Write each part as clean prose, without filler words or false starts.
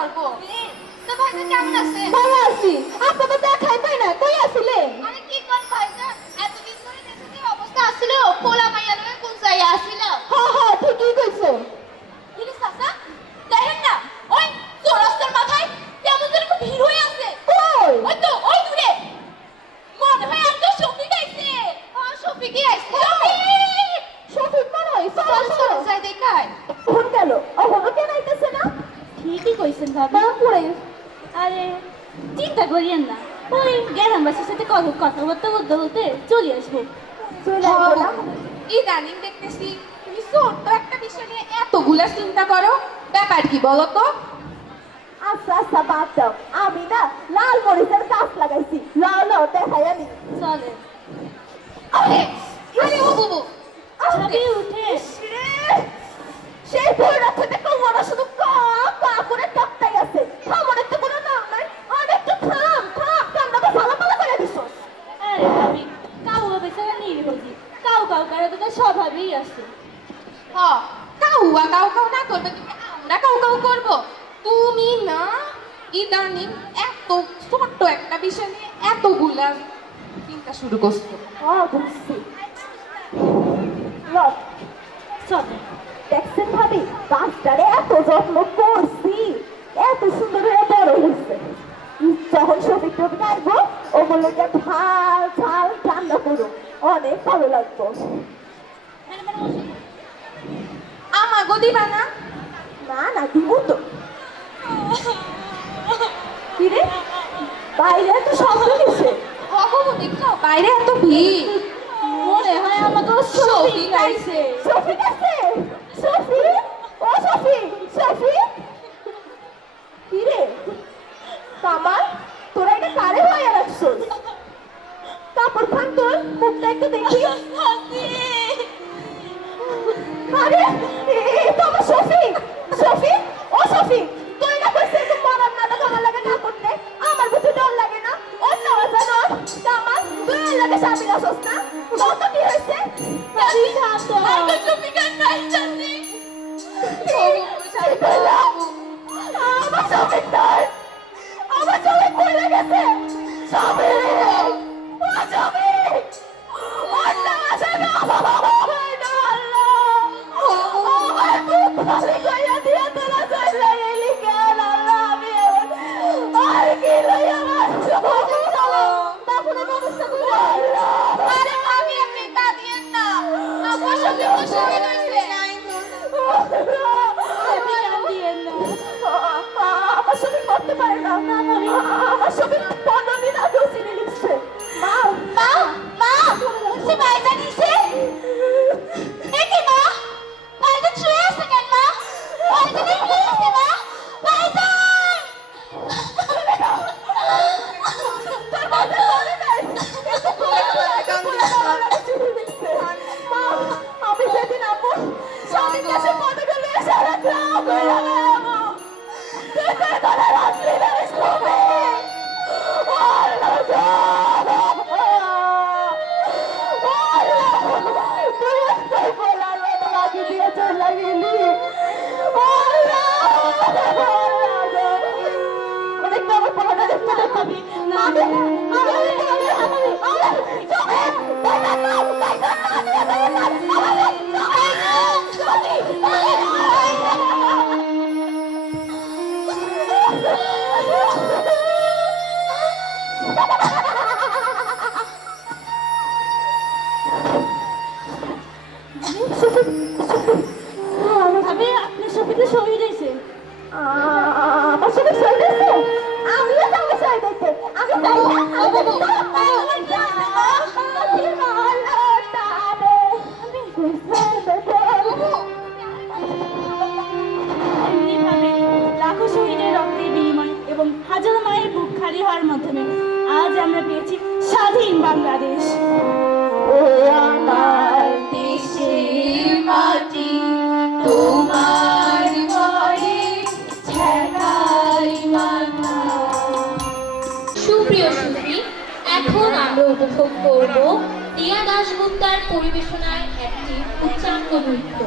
করবো। তো ভাইজান কেমন আছে? ভালো আছি। আপনি তো দেখাই পাই না, কই আছিলেন? আরে কি কোন ভাইজান, এতদিন ধরে দেশে যে অবস্থা আসছিল, পোলা মাইয়া লয়ে কোন জায়গা আসছিল? হ্যাঁ ঠিকই কইছো। কিন্তু চাচা দেখেন না, ওই চৌরাস্তার মাথায় কেমন যেন খুব ভিড় হয়ে আছে। কই? ওই তো ওই দূরে মনে হয় একজন শফিক আইছে। শফিকই আইছে। শফিক মনে হয়। চলো চল চলো। চল যাই দেখাই। ফোন গেল। ওহনো কেন আইতেছে না? ঠিকই কইছেন ভাবি। তারপরে আরে চিন্তা করিয়েন না, ওই গ্রামবাসীর সাথে কথাবার্তা বলতে বলতে চলে আসবো। চলে আসবো না? ইদানিং দেখতেছি তুমি ছোট্ট একটা বিষয় নিয়ে এতগুলা চিন্তা করো, ব্যাপার কি বলো তো? আচ্ছা আচ্ছা বাদ দাও। আমি না লাল মরিচের গাছ লাগাইছি। লাও লাও দেখাই আমি। চলে আরে আরে ও বুবু ভাবি উঠে রে, সেই বইটা থেকে কোমরা শুধু কা কা করে টকটাই আছে। খামরের তো কোনো নাম নাই। আর একটু থাম থাম কামটা তো ভালো ভালো করে দিছস। আরে ভাবি কাউ বেচারা নির্ভোজি, কাউ কাউ কারো তো তার স্বভাবেই আছে। হ কাউয়া কাউ কাউ না করবে তুমি, আমরা কাউ কাউ করবো? তুমি না ইদানিং এত ছোট্ট একটা বিষয় নিয়ে এতগুলা চিন্তা শুরু করছো। বুঝছি। লট চলে দেখছেন ভাবি, গাছটারে এত যত্ন করছি, এত সুন্দর হয়ে বড় হয়েছে। যখন শফিক টফিক আসবো, ও বললো যে ঝাল ঝাল ঠান্ডা করো, অনেক ভালো লাগবো। আমাগো দিবা না? না না দিব তো। কিরে বাইরে তো শব্দ কিসে? কখনো দেখছো বাইরে এত ভিড়? মনে হয় আমাকে শফিক আইছে। শফিক আছে? শফিক, ও শফিক, শফিক। কিরে কামাল, তোরা এটা কারে হয়ে রাখছস? কাপড় খান তোর, মুখটা একটু দেখি। আরে তো আমার শফিক। শফিক, ও শফিক, তুই না কইছিস যে মরার নাটক আমার লাগে না করতে? আমার বুঝি ডর লাগে না? অন্য জানো কামাল, তুই এর লাগে সাথে গেছস না? তোর তো কি হয়েছে? ভাবি শান্ত আমাকে শফিক আর নাই জানি। আমার শফিক নাই, আমার শফিক পড়ে গেছে। শফিক, ও শফিক, অন্য জানো আমার বুক খালি কইয়া দিয়া তোরা চলে গেলি কেন? আল্লাহ, আমি আর কি লইয়া বাঁচব? বাপুরে ব্যবস্থা করে আরে আমি আপনি কাঁদিয়েন না, আমার সঙ্গে শহীদ হয়েছে। ভাবি কান্দিয়েন না। আমার শফিক করতে পারে না। আমার শফিক 15 দিন আগেও চিনি লিখছে। মা মা মা সে ভাইজান এসে দেখি মা, ভাইজান শুয়ে আছে কেন মা? ভাইজান কি হয়েছে মা? ভাইজান আমি যেদিন আপু স্বামীর কাছে পদে গেলে সারা গ্রাম ঘুরে বেড়াবো। তুই তোরা রাত্রি ধরে শোবে। তুই একটাই বলার মতো বাকি দিয়ে চলে গেলি। অনেকটা আমার পড়াটা দেখতে দেখাবি। আমি ভাবি আপনার শফিকে শহীদ হয়েছে। আমার সাথে সই দিচ্ছে। আমিও যাবো সই দিতে। আমি যাই না। এমনিভাবে লাখো শহীদের রক্তের বিনিময় এবং হাজারো মায়ের বুক খালি হওয়ার মাধ্যমে আজ আমরা পেয়েছি স্বাধীন বাংলাদেশ। ও আমার দেশের মাটি, তোমার ঘরে ছেঁড়াই মাথা। সুপ্রিয় সুধী, এখন আমরা উপভোগ করব রিয়া দাশগুপ্তার পরিবেশনায় একটি উচ্চাঙ্গ নৃত্য।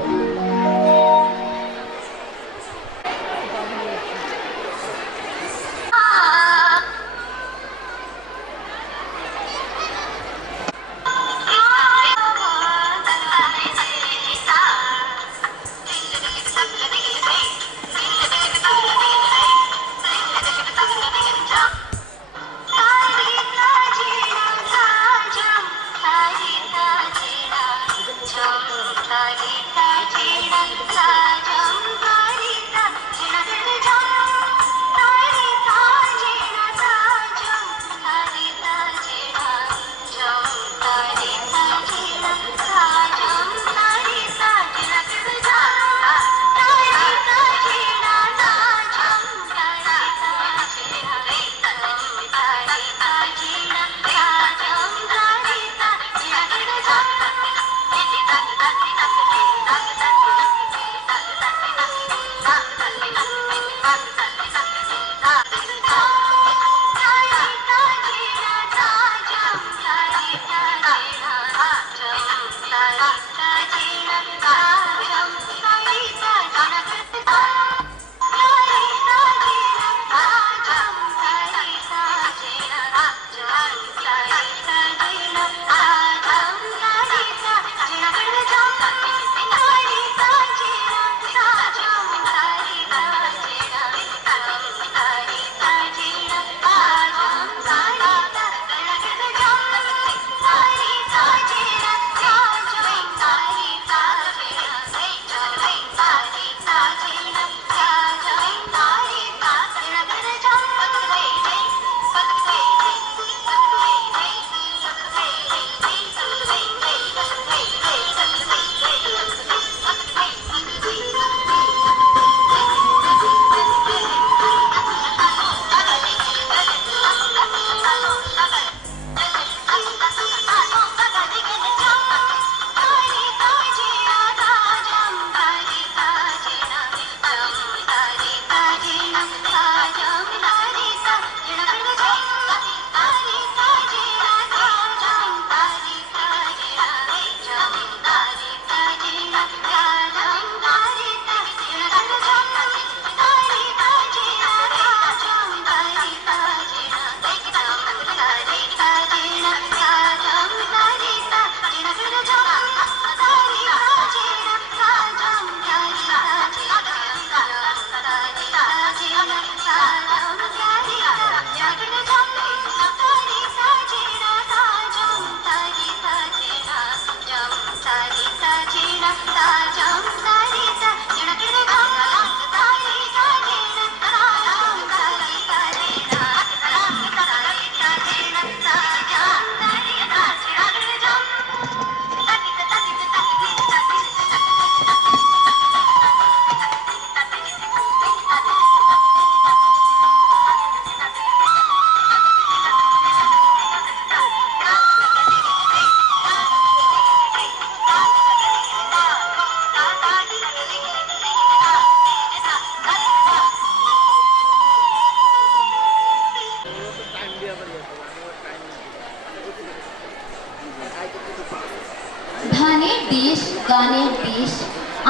গানের দেশ, গানের দেশ,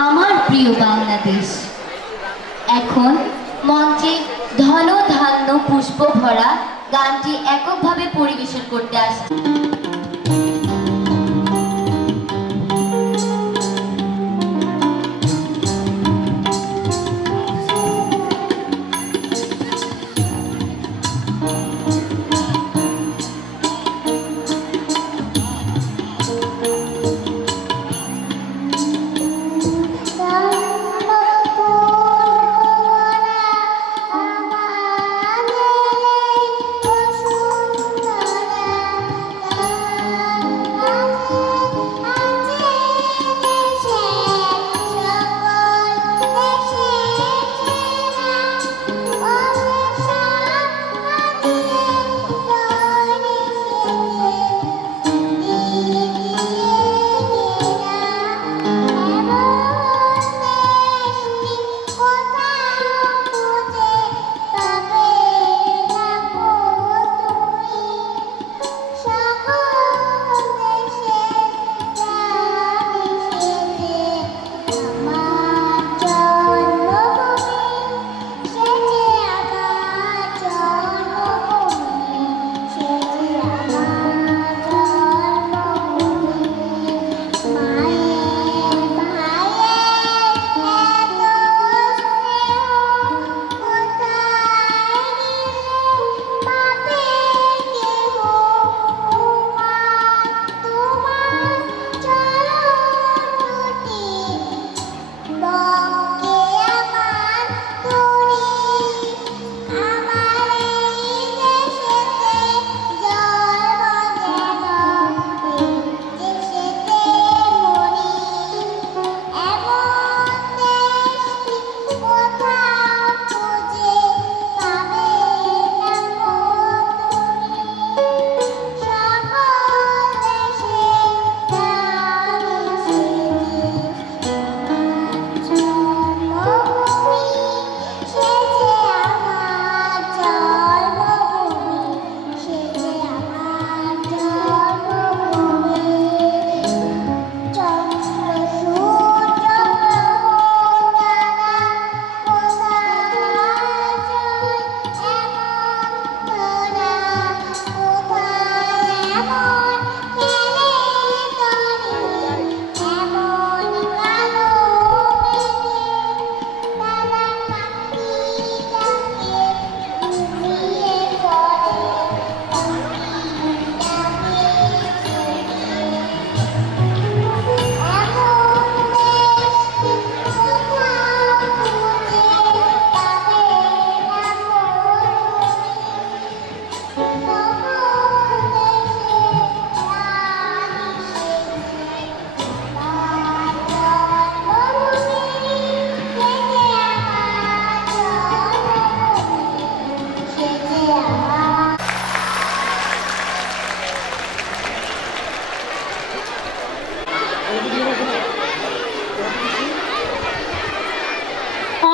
আমার প্রিয় বাংলাদেশ। এখন মঞ্চে ধন ধান্য পুষ্প ভরা গানটি এককভাবে পরিবেশন করতে আসছে।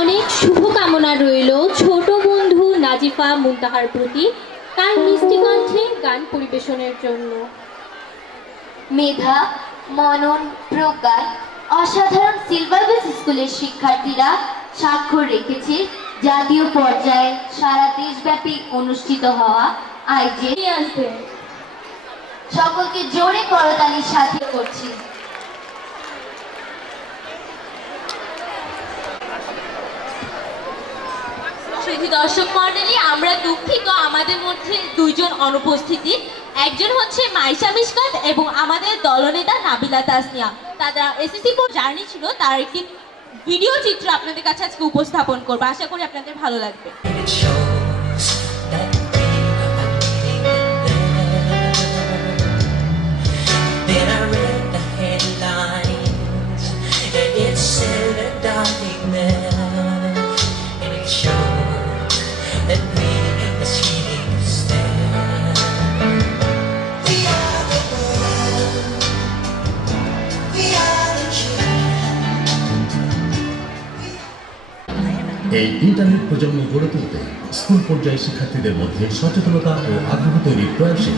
অনেক শুভকামনা রইল ছোট বন্ধু নাজিফা মুনতাহার প্রতি তার মিষ্টি কণ্ঠে গান পরিবেশনের জন্য। মেধা, মনন, প্রজ্ঞায় অসাধারণ সিলভার বেস স্কুলের শিক্ষার্থীরা স্বাক্ষর রেখেছে জাতীয় পর্যায়ে সারা দেশব্যাপী অনুষ্ঠিত হওয়া আইজে। সকলকে জোরে করতালির সাথে করছি। শুধু দর্শক মণ্ডলী, আমরা দুঃখিত আমাদের মধ্যে দুইজন অনুপস্থিতি। একজন হচ্ছে মাইশা মিশকাত এবং আমাদের দলনেতা নাবিলা তাসনিয়া। তারা এসএসসি জার্নি ছিল, তার একটি ভিডিও চিত্র আপনাদের কাছে আজকে উপস্থাপন করবো। আশা করি আপনাদের ভালো লাগবে। It shows that we are needing it there. Then I read the headlines, and it said a dying there. And it showed that we are cheating us there. We are the world. We are the children. এই internet প্রজন্ম গড়ে তুলতে school পর্যায়ে শিক্ষার্থীদের মধ্যে সচেতনতা ও আগ্রহ তৈরির প্রয়াসে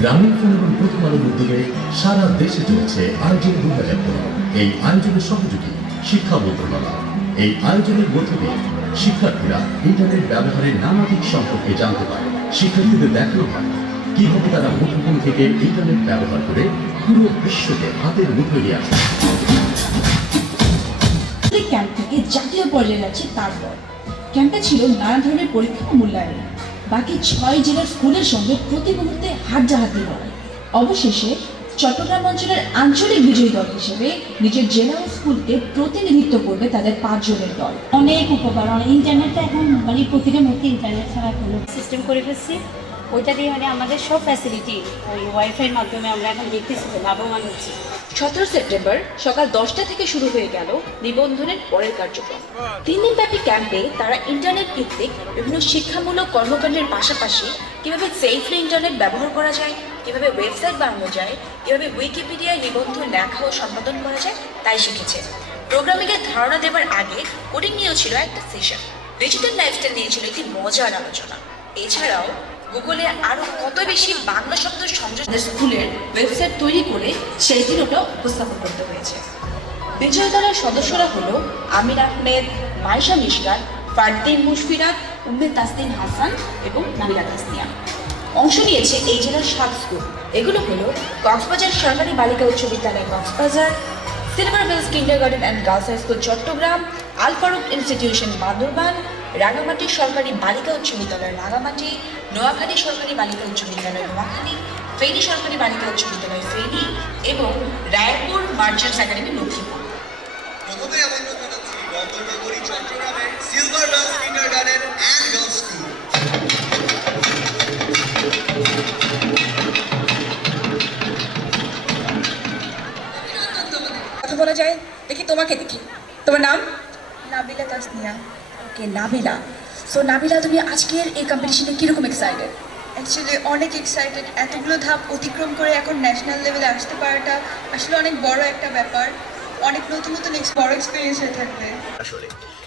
গ্রামীণ ফোন এবং প্রথম আলোর উদ্যোগে সারা দেশে চলছে আয়োজন 2015। এই আয়োজনের সহযোগী শিক্ষা মন্ত্রণালয়। এই আয়োজনের মধ্য দিয়ে শিক্ষার্থীরা ইন্টারনেট ব্যবহারের নানা দিক সম্পর্কে জানতে পারে। শিক্ষার্থীদের দেখানো হয় কিভাবে তারা মুঠোফোন থেকে ইন্টারনেট ব্যবহার করে পুরো বিশ্বকে হাতের মুঠোয় নিয়ে আসে। ক্যাম্প থেকে জাতীয় পর্যায়ে যাচ্ছে তারপর ক্যাম্পে ছিল নানা ধরনের পরীক্ষা ও মূল্যায়ন। বাকি 6 জেলার স্কুলের সঙ্গে প্রতি মুহূর্তে হাড্ডাহাড্ডি লড়াই। অবশেষে চট্টগ্রাম অঞ্চলের আঞ্চলিক বিজয়ী দল হিসেবে নিজের জেলা ও স্কুলকে প্রতিনিধিত্ব করবে তাদের 5 জনের দল। অনেক উপকার, অনেক ইন্টারনেটটা এখন মানে প্রতিটা মুহূর্তে ইন্টারনেট ছাড়া হলো সিস্টেম করে ফেলছি। ওইটা দিয়ে মানে আমাদের সব ফ্যাসিলিটি ওই ওয়াইফাইয়ের মাধ্যমে আমরা এখন দেখতেছি যে লাভবান হচ্ছি। 17 সেপ্টেম্বর সকাল 10টা থেকে শুরু হয়ে গেল নিবন্ধনের পরের কার্যক্রম। 3 দিনব্যাপী ক্যাম্পে তারা ইন্টারনেট ভিত্তিক বিভিন্ন শিক্ষামূলক কর্মকাণ্ডের পাশাপাশি কিভাবে সেফলি ইন্টারনেট ব্যবহার করা যায়, কিভাবে ওয়েবসাইট বানানো যায়, কিভাবে উইকিপিডিয়ায় নিবন্ধ লেখা ও সম্পাদন করা যায় তাই শিখেছে। প্রোগ্রামিংয়ের ধারণা দেওয়ার আগে কোডিং নিয়েও ছিল একটা সেশন। ডিজিটাল লাইফস্টাইল নিয়ে ছিল একটি মজার আলোচনা। এছাড়াও গুগলে আরও কত বেশি বাংলা শব্দ সংযোজন স্কুলের ওয়েবসাইট তৈরি করে সেই দিন ওটা উপস্থাপন করতে হয়েছে। বিজয়ী দলের সদস্যরা হলো আমির আহমেদ, মাইশা মিশকাত, ফারদিন মুশফিরাত, উম্মে তাসনিম হাসান এবং নাবিলা তাসনিয়া। অংশ নিয়েছে এই জেলার 7 স্কুল। এগুলো হলো কক্সবাজার সরকারি বালিকা উচ্চ বিদ্যালয় Cox's Bazar, Silver Hills Kindergarten and Girls High School Chittagong, Al Faruk Institution Bandarban, Rangamati সরকারি বালিকা উচ্চ বিদ্যালয় রাঙামাটি, নোয়াখালী সরকারি বালিকা উচ্চ বিদ্যালয় নোয়াখালী, ফেনী সরকারি বালিকা উচ্চ বিদ্যালয় ফেনী এবং রায়পুর মার্চেন্টস একাডেমি লক্ষ্মীপুর। প্রথমে আমন্ত্রণ জানাচ্ছি বন্দরনগরী চট্টগ্রামের silver Hills Kindergarten and girls school. কথা বলা যায়, দেখি তোমাকে দেখি। তোমার নাম? নাবিলা তাসনিয়া। ওকে নাবিলা। সো নাবিলা, তুমি আজকের এই কম্পিটিশনে কিরকম এক্সাইটেড? অ্যাকচুয়ালি অনেক এক্সাইটেড। এতগুলো ধাপ অতিক্রম করে এখন ন্যাশনাল লেভেলে আসতে পারাটা আসলে অনেক বড় একটা ব্যাপার। অনেক নতুন নতুন বড় এক্সপিরিয়েন্স হয়ে থাকবে। আসলে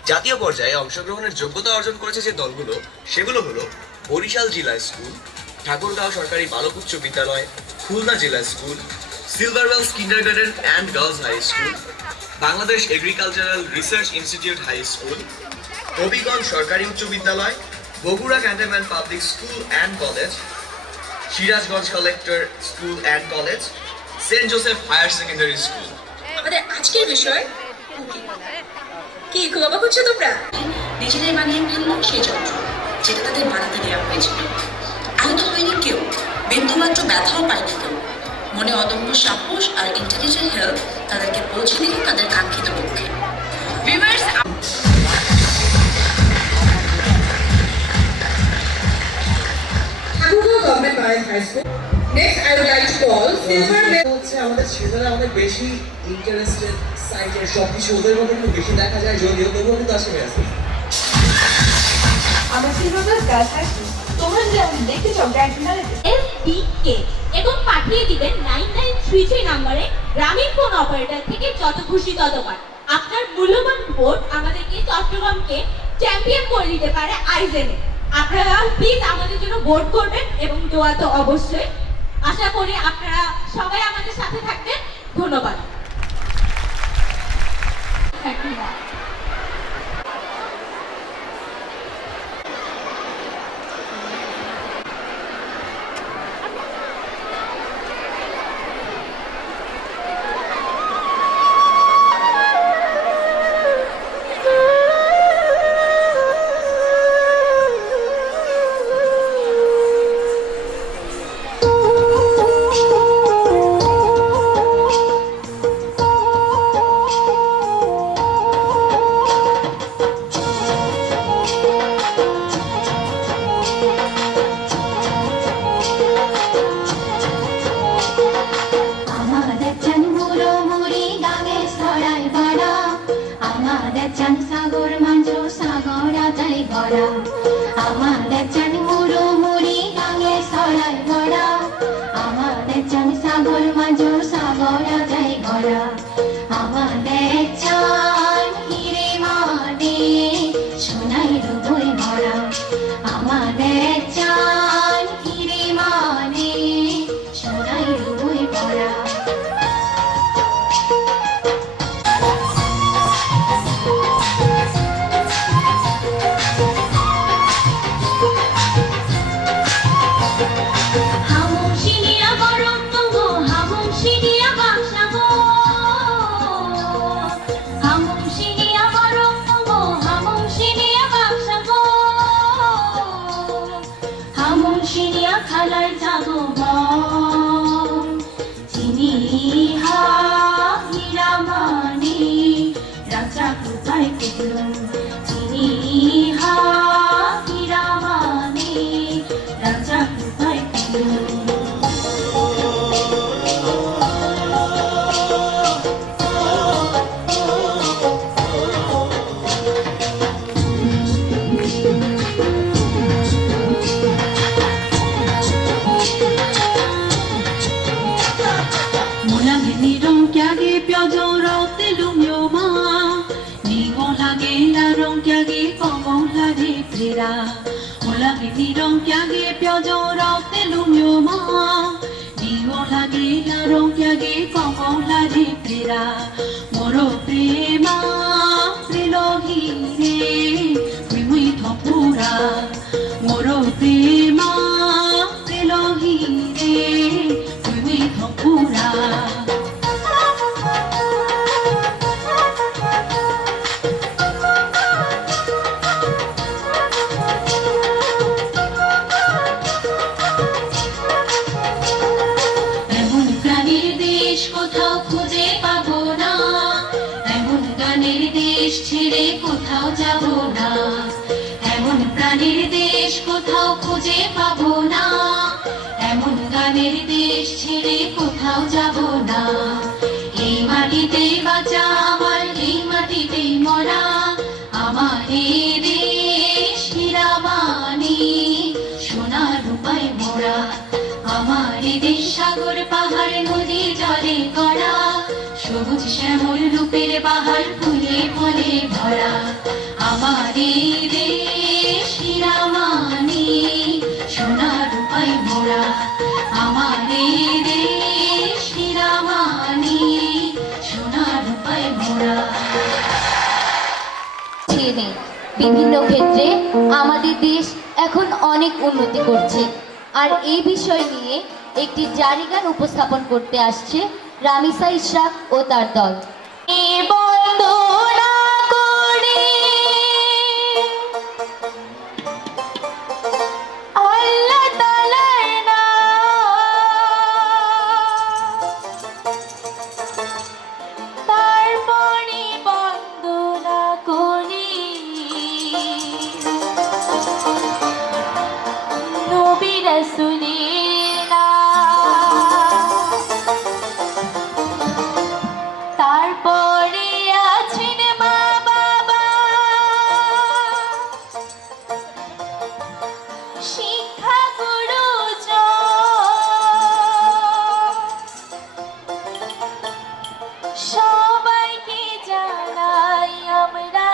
জাতীয় পর্যায়ে অংশগ্রহণের যোগ্যতা অর্জন করেছে যে দলগুলো, সেগুলো হলো বরিশাল জেলা স্কুল, ঠাকুরগাঁও সরকারি বালক উচ্চ বিদ্যালয়, খুলনা জেলা School, Silver Hills Kindergarten and Girls High School, Bangladesh Agricultural Research Institute High School, Habiganj সরকারি উচ্চ বিদ্যালয়, Bogura Cantonment Public School and College, Sirajganj Collector School and College, Saint Joseph Higher Secondary School. আমাদের আজকের বিষয় কি? খুব অবাক হচ্ছ তোমরা? নিজেরাই বানিয়ে ফেললাম সেই যন্ত্র যেটা তাদের বানাতে দেওয়া হয়েছিল। আহত হয়নি কেউ, বিন্দুমাত্র ব্যথাও পায়নি কেউ। মনে অদম্য সাহস আর ইন্টেলিজেন্ট হেল্প তাদেরকে পৌঁছে দিল তাদের কাঙ্ক্ষিত লক্ষ্যে। Viewers, Government Boys High School. Next I would like to call Silver হচ্ছে আমাদের ছেলেরা অনেক বেশি ইন্টারেস্টেড সাইটে সবকিছু ওদের মধ্যে একটু বেশি দেখা যায়, যদিও তবুও কিন্তু আসলে আছে। আমরা Silver Hills Girls High School. তোমরা যদি দেখতে চাও গ্র্যান্ড ফিনালে SBK এবং পাঠিয়ে দিবেন 9933 নম্বরে গ্রামীণ ফোন অপারেটর থেকে যত খুশি ততবার। আপনার মূল্যবান ভোট আমাদেরকে চট্টগ্রামকে চ্যাম্পিয়ন করে দিতে পারে আইজেনে। আপনারা প্লিজ আমাদের জন্য ভোট করবেন এবং দোয়া তো অবশ্যই। আশা করি আপনারা সবাই আমাদের সাথে থাকবেন। ধন্যবাদ। মুন্সিনিয়া খালার যাবো বল চিনি হীরা মানি রাজা কোথায় পেল চিনি হীরা মানি রাজা কোথায় পেল Moro prema prilohire primui thopura moro prema prilohire primui thopura ছেড়ে কোথাও যাব না এমন প্রাণের দেশ কোথাও খুঁজে পাবো না এমন গানের দেশ ছেড়ে কোথাও যাব না এই মাটিতে বাঁচা আমার এই মাটিতে মরা আমার এই দেশ হীরা মানি সোনা রূপায় মোড়া আমার এই দেশ সাগর পাহাড় নদী জলে গড়া সবুজ শ্যামল রূপের বাহার ফুলে ফলে ভরা আমার এই দেশ হীরা মানি সোনা রূপায় মোড়া আমার এই দেশ হীরা মানি সোনা রূপায় মোড়া বিভিন্ন ক্ষেত্রে আমাদের দেশ এখন অনেক উন্নতি করছে আর এই বিষয় নিয়ে একটি জারি গান উপস্থাপন করতে আসছে রামিসা ইশরাক ও তার দল। বন্দনা করে আল্লাহ তাআলার নাম তারপরে বন্দনা করে নবী রাসূলের নাম তারপরে আছেন মা বাবা শিক্ষা গুরুজন সবাইকে জানাই আমরা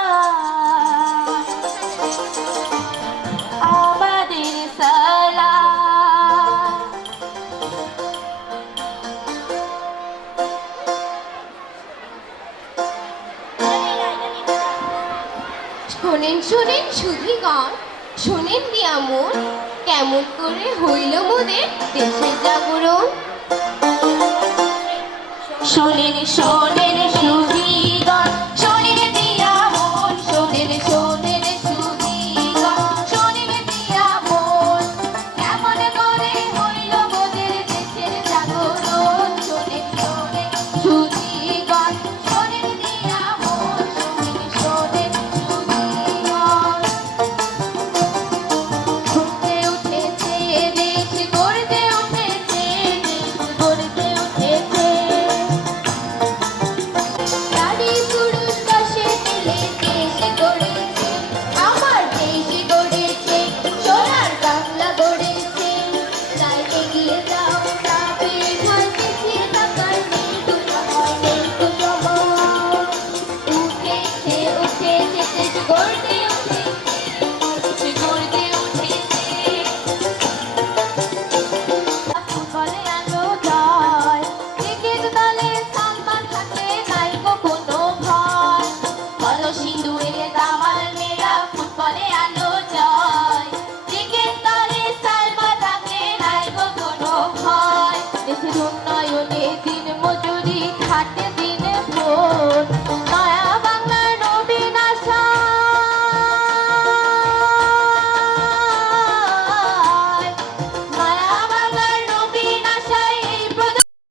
আমাদের সালাম শোনেন শোনেন সুধীগণ শোনেন দিয়া মন কেমন করে হইল মোদের দেশের জাগরণ শোনেন শোনেন